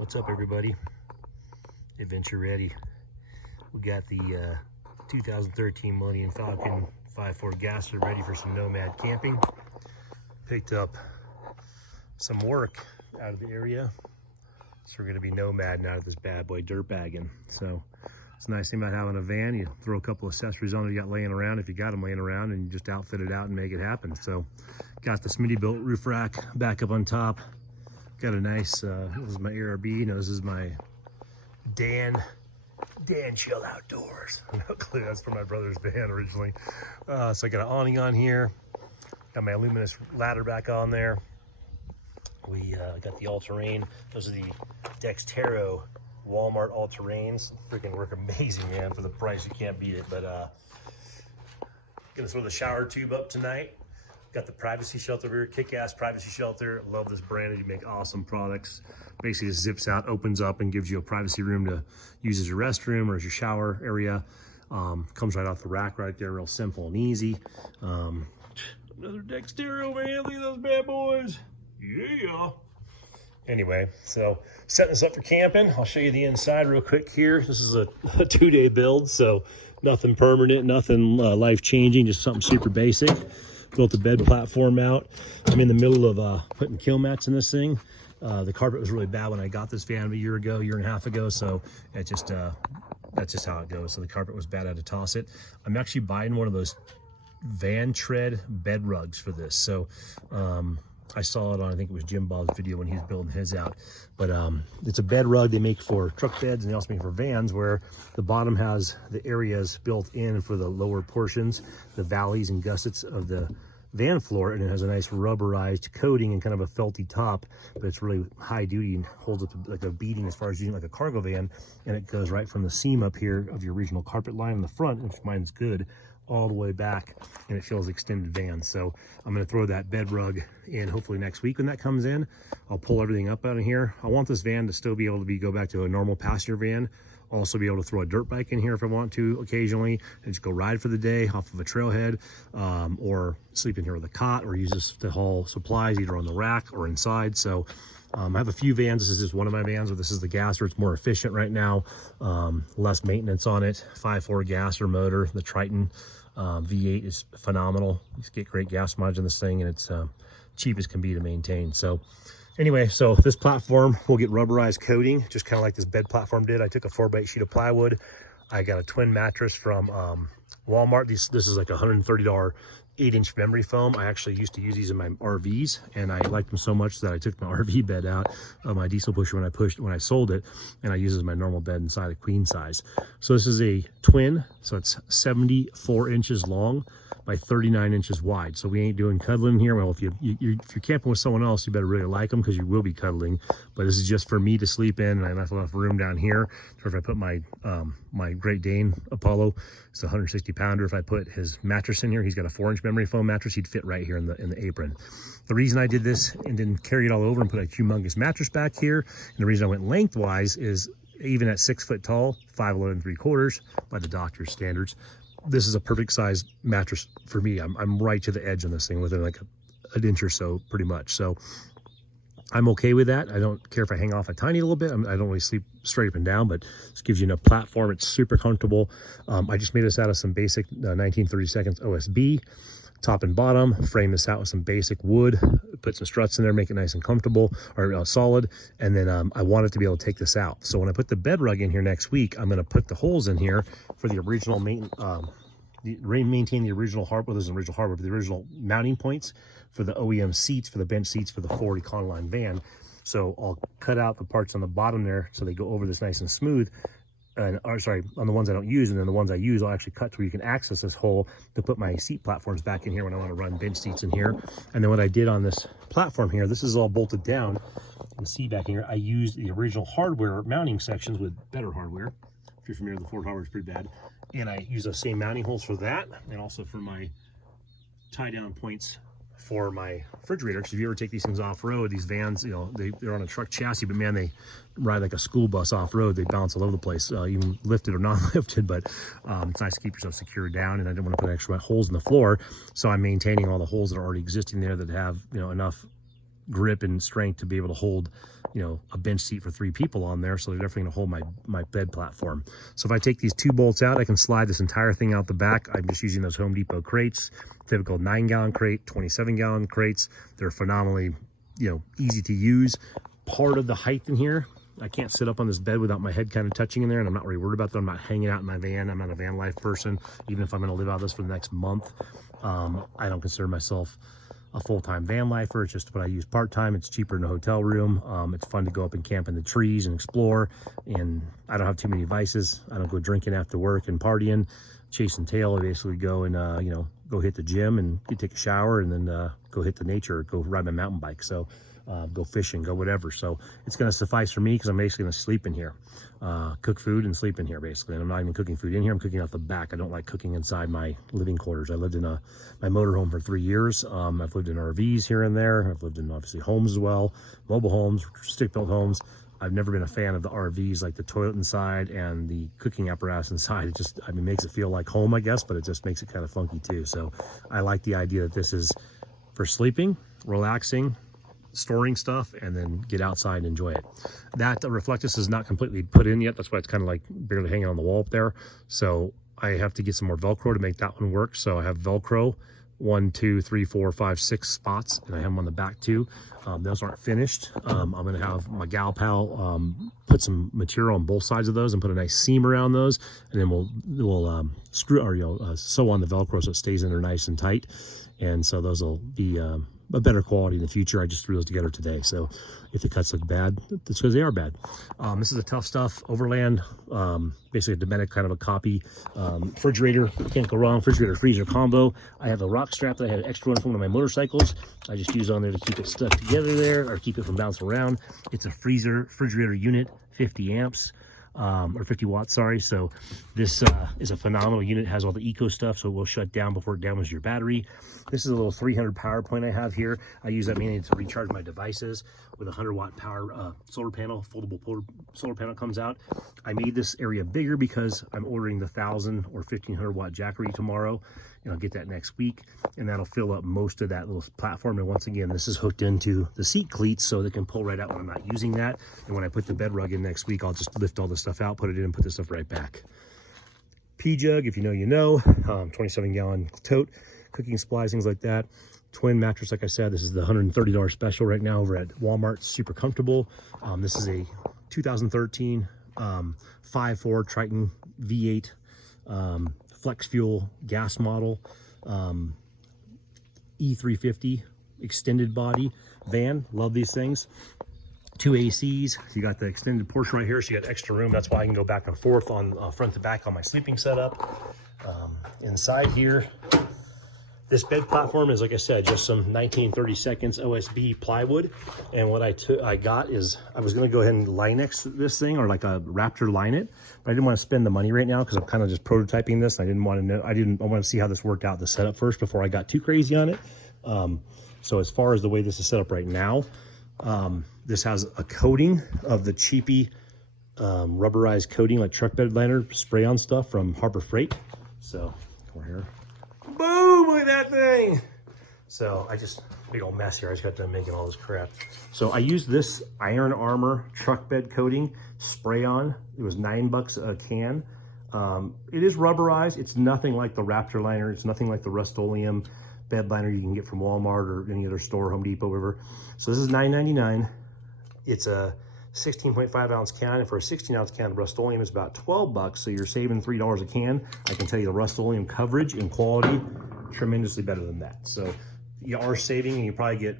What's up, everybody? Adventure ready. We got the 2013 Millennium Falcon 5.4 gasser ready for some nomad camping. Picked up some work out of the area, so we're going to be nomading out of this bad boy dirt bagging. So it's a nice thing about having a van. You throw a couple accessories on it you got laying around, if you got them laying around, and you just outfit it out and make it happen. So got the Smittybilt roof rack back up on top. Got a nice, this is my ARB, no, this is my Dan Chill Outdoors. No clue, that's from my brother's van originally. So I got an awning on here. Got my Aluminess ladder back on there. We got the all-terrain. Those are the Dextero Walmart all-terrains. Freaking work amazing, man. For the price, you can't beat it. But gonna throw the shower tube up tonight. Got the privacy shelter here, kick-ass privacy shelter. Love this brand. You make awesome products. Basically just zips out, opens up, and gives you a privacy room to use as your restroom or as your shower area. Comes right off the rack right there, real simple and easy. Another Dextero, man. Look at those bad boys. Yeah. Anyway, so setting this up for camping. I'll show you the inside real quick here. This is a 2-day build, so nothing permanent, nothing life-changing, just something super basic. Built a bed platform out. I'm in the middle of putting kill mats in this thing. The carpet was really bad when I got this van a year and a half ago, so it just that's just how it goes. So the carpet was bad, I had to toss it. I'm actually buying one of those van tread bed rugs for this. So I saw it on, I think it was Jim Bob's video when he was building his out. But it's a bed rug they make for truck beds, and they also make for vans, where the bottom has the areas built in for the lower portions, the valleys and gussets of the van floor, and it has a nice rubberized coating and kind of a felty top, but it's really high duty and holds up like a beading as far as using like a cargo van. And it goes right from the seam up here of your original carpet line in the front, which mine's good, all the way back, and it feels extended van. So I'm going to throw that bed rug in hopefully next week when that comes in. I'll pull everything up out of here. I want this van to still be able to go back to a normal passenger van. Also be able to throw a dirt bike in here if I want to occasionally, and just go ride for the day off of a trailhead, or sleep in here with a cot, or use this to haul supplies either on the rack or inside. So I have a few vans. This is just one of my vans, but this is the gasser. It's more efficient right now, less maintenance on it. 5.4 gasser motor. The Triton V8 is phenomenal. You get great gas mileage in this thing, and it's cheap as can be to maintain. So anyway, so this platform will get rubberized coating, just kind of like this bed platform did. I took a 4x8 sheet of plywood. I got a twin mattress from Walmart. This is like a $130 8-inch memory foam. I actually used to use these in my RVs, and I liked them so much that I took my RV bed out of my diesel pusher when I sold it, and I use it as my normal bed inside a queen size. So this is a twin, so it's 74 inches long by 39 inches wide. So we ain't doing cuddling here. Well, if you're camping with someone else, you better really like them, because you will be cuddling. But this is just for me to sleep in, and I have enough room down here. So if I put my my Great Dane Apollo, it's a 160 pounder. If I put his mattress in here, he's got a 4-inch memory foam mattress. He'd fit right here in the apron. The reason I did this and didn't carry it all over and put a humongous mattress back here, and the reason I went lengthwise, is even at 6 foot tall, 5'11" 3/4 by the doctor's standards, this is a perfect size mattress for me. I'm right to the edge on this thing, within like an inch or so, pretty much. So I'm okay with that. I don't care if I hang off a tiny little bit. I don't really sleep straight up and down, but this gives you enough platform. It's super comfortable. I just made this out of some basic 1932 OSB, top and bottom. Frame this out with some basic wood, put some struts in there, make it nice and comfortable, or solid. And then I want it to be able to take this out. So when I put the bed rug in here next week, I'm going to put the holes in here for the original maintain the original hardware. This is original hardware, but the original mounting points for the OEM seats, for the bench seats for the Ford Econoline van. So I'll cut out the parts on the bottom there so they go over this nice and smooth. Sorry, on the ones I don't use, and then the ones I use, I'll actually cut to where you can access this hole to put my seat platforms back in here when I want to run bench seats in here. And then what I did on this platform here, this is all bolted down. You can see back in here, I used the original hardware mounting sections with better hardware. If you're familiar with the Ford hardware, it's pretty bad. And I use those same mounting holes for that, and also for my tie down points for my refrigerator. Because if you ever take these things off-road, these vans, you know, they're on a truck chassis, but man, they ride like a school bus off-road. They bounce all over the place, even lifted or non-lifted. But it's nice to keep yourself secure down, and I didn't want to put extra holes in the floor, so I'm maintaining all the holes that are already existing there that have, you know, enough grip and strength to be able to hold, you know, a bench seat for 3 people on there. So they're definitely gonna hold my bed platform. So if I take these 2 bolts out, I can slide this entire thing out the back. I'm just using those Home Depot crates, typical 9-gallon crate, 27-gallon crates. They're phenomenally, you know, easy to use. Part of the height in here, I can't sit up on this bed without my head kind of touching in there, and I'm not really worried about that. I'm not hanging out in my van. I'm not a van life person. Even if I'm going to live out this for the next month, I don't consider myself a full-time van lifer. It's just what I use part-time. It's cheaper in a hotel room. It's fun to go up and camp in the trees and explore, and I don't have too many vices. I don't go drinking after work and partying, chasing tail. I basically go and, you know, go hit the gym and take a shower, and then go hit the nature, go ride my mountain bike. So go fishing, go whatever. So it's going to suffice for me because I'm basically going to sleep in here, cook food and sleep in here basically. And I'm not even cooking food in here. I'm cooking out the back. I don't like cooking inside my living quarters. I lived in my motorhome for 3 years. I've lived in RVs here and there. I've lived in obviously homes as well, mobile homes, stick-built homes. I've never been a fan of the RVs, like the toilet inside and the cooking apparatus inside. It just, I mean, makes it feel like home, I guess, but it just makes it kind of funky too. So I like the idea that this is for sleeping, relaxing, storing stuff, and then get outside and enjoy it. That reflectus is not completely put in yet. That's why it's kind of like barely hanging on the wall up there. So I have to get some more Velcro to make that one work. So I have Velcro 1, 2, 3, 4, 5, 6 spots, and I have them on the back too. Those aren't finished. I'm going to have my gal pal put some material on both sides of those and put a nice seam around those, and then we'll screw, or sew on the Velcro so it stays in there nice and tight. And so those will be a better quality in the future. I just threw those together today. So if the cuts look bad, that's because they are bad. This is a Tuff Stuff Overland, basically a Domestic kind of a copy. Refrigerator, can't go wrong. Refrigerator freezer combo. I have a rock strap that I had extra one from one of my motorcycles. I just use on there to keep it stuck together there, or keep it from bouncing around. It's a refrigerator unit, 50 amps. Or 50 watts, sorry. So this is a phenomenal unit. It has all the eco stuff, so it will shut down before it damages your battery. This is a little 300 power point I have here. I use that mainly to recharge my devices with a 100-watt power solar panel. Foldable solar panel comes out. I made this area bigger because I'm ordering the 1,000 or 1,500 watt Jackery tomorrow, and I'll get that next week, and that'll fill up most of that little platform. And once again, this is hooked into the seat cleats so they can pull right out when I'm not using that. And when I put the bed rug in next week, I'll just lift all this stuff out, put it in, and put this stuff right back. Pee jug, if you know, you know. 27-gallon tote, cooking supplies, things like that. Twin mattress, like I said, this is the $130 special right now over at Walmart. Super comfortable. This is a 2013 5.4 Triton V8 flex fuel gas model, E350 extended body van. Love these things. 2 ACs. You got the extended portion right here, so you got extra room. That's why I can go back and forth on front to back on my sleeping setup. Inside here, this bed platform is, like I said, just some 1932 OSB plywood. And what I got is, I was going to go ahead and Linex this thing, or like a Raptor line it, but I didn't want to spend the money right now because I'm kind of just prototyping this. I didn't want to know, I want to see how this worked out, the setup first, before I got too crazy on it. So as far as the way this is set up right now, this has a coating of the cheapy rubberized coating, like truck bed liner spray on stuff from Harbor Freight. So over here, boom, look at that thing. So I just, big old mess here. I just got done making all this crap. So I used this Iron Armor truck bed coating spray on. It was $9 a can. It is rubberized. It's nothing like the Raptor liner. It's nothing like the Rust-Oleum bed liner you can get from Walmart or any other store, Home Depot, whatever. So this is $9.99. It's a 16.5 ounce can, and for a 16 ounce can of Rust-Oleum is about $12, so you're saving $3 a can. I can tell you the Rust-Oleum coverage and quality, tremendously better than that. So you are saving, and you probably get,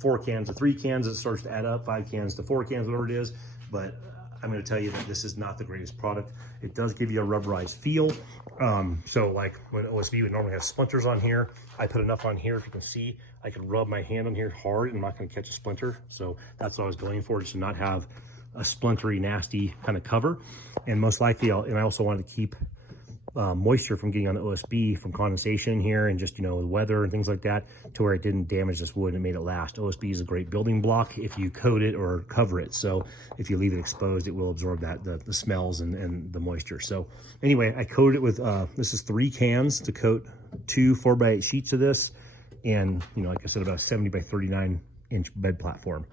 4 cans to 3 cans. It starts to add up, 5 cans to 4 cans, whatever it is. But I'm going to tell you that this is not the greatest product. It does give you a rubberized feel. So like when OSB would normally have splinters on here, I put enough on here. If you can see, I can rub my hand on here hard and I'm not going to catch a splinter. So that's what I was going for, just to not have a splintery, nasty kind of cover. And most likely, I also wanted to keep moisture from getting on the OSB from condensation here, and just, the weather and things like that, to where it didn't damage this wood and made it last. OSB is a great building block if you coat it or cover it. So if you leave it exposed, it will absorb that, the smells and the moisture. So anyway, I coated it with, this is 3 cans to coat 2 4x8 sheets of this. And, like I said, about 70 by 39 inch bed platform.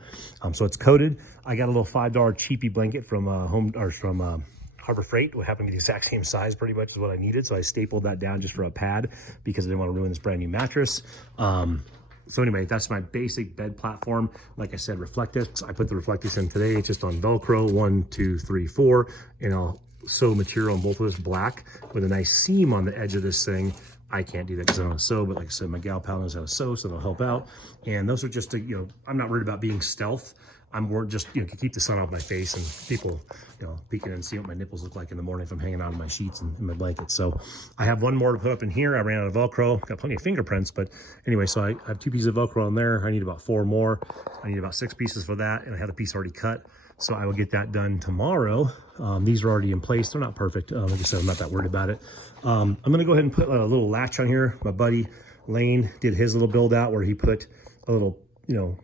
So it's coated. I got a little $5 cheapy blanket from Harbor Freight. It happened to be the exact same size pretty much as what I needed. So I stapled that down just for a pad because I didn't want to ruin this brand new mattress. So anyway, that's my basic bed platform. Like I said, reflectics. I put the reflectics in today. It's just on Velcro, 1, 2, 3, 4. And I'll sew material on both of this black with a nice seam on the edge of this thing. I can't do that because I don't know how to sew, but like I said, my gal pal knows how to sew, so they'll help out. And those are just to, you know, I'm not worried about being stealth. I'm more just, you know, to keep the sun off my face and people, you know, peeking and see what my nipples look like in the morning if I'm hanging out in my sheets and in my blankets. So I have one more to put up in here. I ran out of Velcro, got plenty of fingerprints, but anyway, so I have 2 pieces of Velcro on there. I need about 4 more. I need about 6 pieces for that, and I have a piece already cut. So I will get that done tomorrow. These are already in place. They're not perfect. Like I said, I'm not that worried about it. I'm gonna go ahead and put a little latch on here. My buddy Lane did his little build out where he put a little, you know,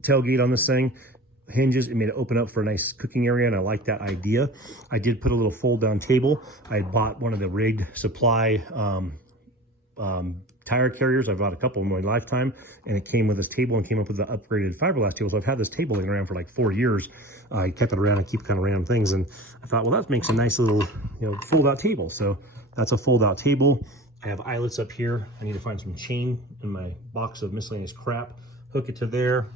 tailgate on this thing. Hinges, it made it open up for a nice cooking area, and I like that idea. I did put a little fold down table. I had bought one of the rigged supply tire carriers. I bought a couple in my lifetime, and it came with this table and came up with the upgraded fiberglass table. So I've had this table laying around for like 4 years. I kept it around and keep kind of random things, and I thought, well, that makes a nice little, you know, fold out table. So that's a fold out table. I have eyelets up here. I need to find some chain in my box of miscellaneous crap. Hook it to there.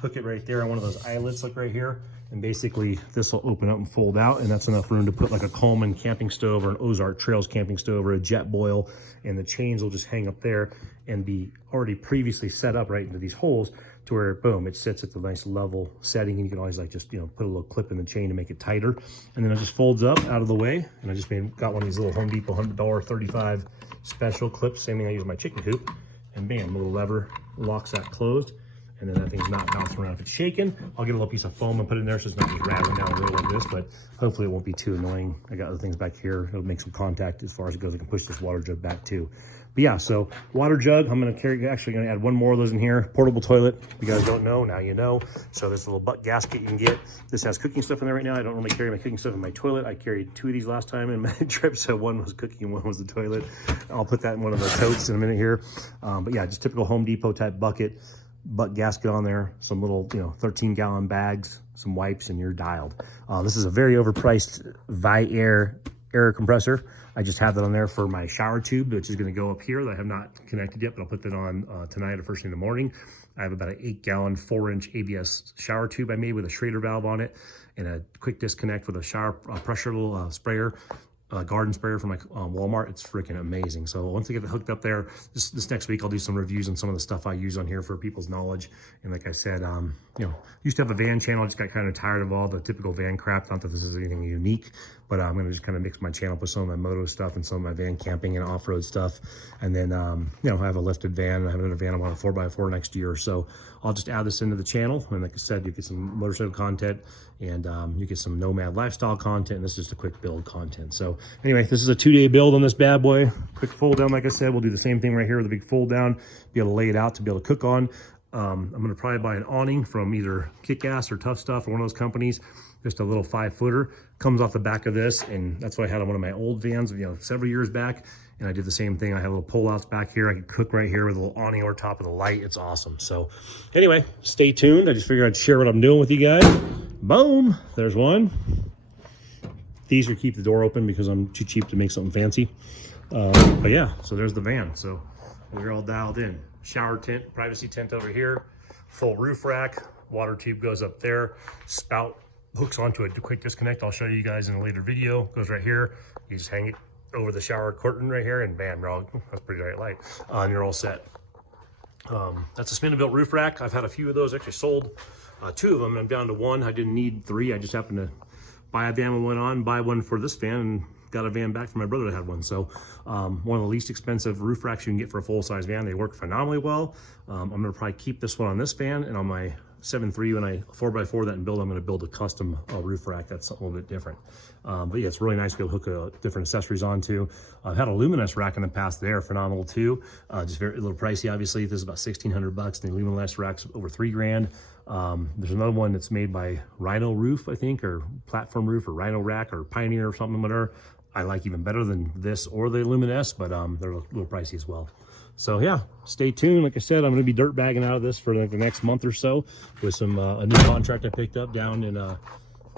Hook it right there on one of those eyelets, like right here, and basically this will open up and fold out, and that's enough room to put like a Coleman camping stove or an Ozark Trails camping stove or a jet boil, and the chains will just hang up there and be already previously set up right into these holes to where, boom, it sits at the nice level setting, and you can always like just, you know, put a little clip in the chain to make it tighter, and then it just folds up out of the way. And I just got one of these little Home Depot $100.35 special clips, same thing I use in my chicken coop, and bam, a little lever locks that closed. And then that thing's not bouncing around. If it's shaking, I'll get a little piece of foam and put it in there so it's not just rattling down the road like this, but hopefully it won't be too annoying. I got other things back here. It'll make some contact as far as it goes. I can push this water jug back too. But yeah, so water jug, I'm gonna actually gonna add 1 more of those in here. Portable toilet, if you guys don't know, now you know. So there's a little butt gasket you can get. This has cooking stuff in there right now. I don't normally carry my cooking stuff in my toilet. I carried 2 of these last time in my trip, so 1 was cooking and 1 was the toilet. I'll put that in one of the totes in a minute here. But yeah, just typical Home Depot type bucket. Butt gasket on there, some little, you know, 13-gallon bags, some wipes, and you're dialed. This is a very overpriced Viair air compressor. I just have that on there for my shower tube, which is going to go up here that I have not connected yet, but I'll put that on tonight or first thing in the morning. I have about an 8-gallon, 4-inch ABS shower tube I made with a Schrader valve on it and a quick disconnect with a shower pressure little sprayer. Garden sprayer from like Walmart. It's freaking amazing. So once I get it hooked up there, this next week I'll do some reviews on some of the stuff I use on here for people's knowledge. And like I said, you know, used to have a van channel. I just got kind of tired of all the typical van crap. Not that this is anything unique, but I'm going to just kind of mix my channel with some of my moto stuff and some of my van camping and off-road stuff. And then, you know, I have a lifted van. I have another van. I'm on a 4x4 next year. So I'll just add this into the channel. And like I said, you get some motorcycle content and you get some nomad lifestyle content. And this is just a quick build content. So anyway, this is a 2-day build on this bad boy. Quick fold down. Like I said, we'll do the same thing right here with a big fold down, be able to lay it out to be able to cook on. I'm going to probably buy an awning from either Kick-Ass or Tuff Stuff or one of those companies. Just a little 5-footer comes off the back of this, and that's what I had on one of my old vans, you know, several years back. And I did the same thing. I have little pull-outs back here. I can cook right here with a little awning over top of the light. It's awesome. So anyway, stay tuned. I just figured I'd share what I'm doing with you guys. Boom, there's one. These are keep the door open because I'm too cheap to make something fancy. But yeah, so there's the van. So we're all dialed in. Shower tent, privacy tent over here, full roof rack, water tube goes up there, spout hooks onto a quick disconnect. I'll show you guys in a later video. Goes right here. You just hang it over the shower curtain right here, and bam, you're all, that's pretty bright light, and you're all set. That's a Smittybilt roof rack. I've had a few of those, actually sold 2 of them. I'm down to 1. I didn't need 3. I just happened to buy a van and went on, buy one for this van, and got a van back from my brother that had one. So one of the least expensive roof racks you can get for a full-size van. They work phenomenally well. I'm gonna probably keep this one on this van, and on my 7.3, when I 4x4 that and build, I'm gonna build a custom roof rack that's a little bit different. But yeah, it's really nice to be able to hook different accessories onto. I've had a Aluminess rack in the past. They're phenomenal too. Just a little pricey, obviously. This is about $1,600. The Aluminess rack's over $3 grand. There's another one that's made by Rhino Roof, I think, or Platform Roof, or Rhino Rack, or Pioneer, or something, whatever. I like even better than this or the Aluminess, but they're a little pricey as well. So yeah, stay tuned. Like I said, I'm going to be dirt bagging out of this for like the next month or so with some a new contract I picked up down in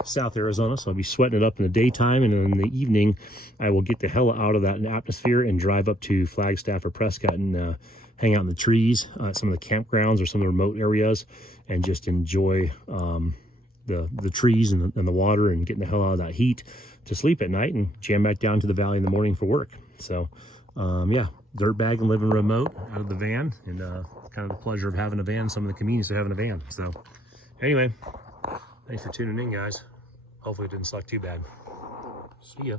South Arizona. So I'll be sweating it up in the daytime, and in the evening I will get the hell out of that atmosphere and drive up to Flagstaff or Prescott and hang out in the trees, some of the campgrounds or some of the remote areas, and just enjoy the trees and the water, and getting the hell out of that heat to sleep at night and jam back down to the valley in the morning for work. So yeah, dirt bag and living remote out of the van, and kind of the pleasure of having a van, some of the convenience of having a van. So anyway, thanks for tuning in, guys. Hopefully it didn't suck too bad. See ya.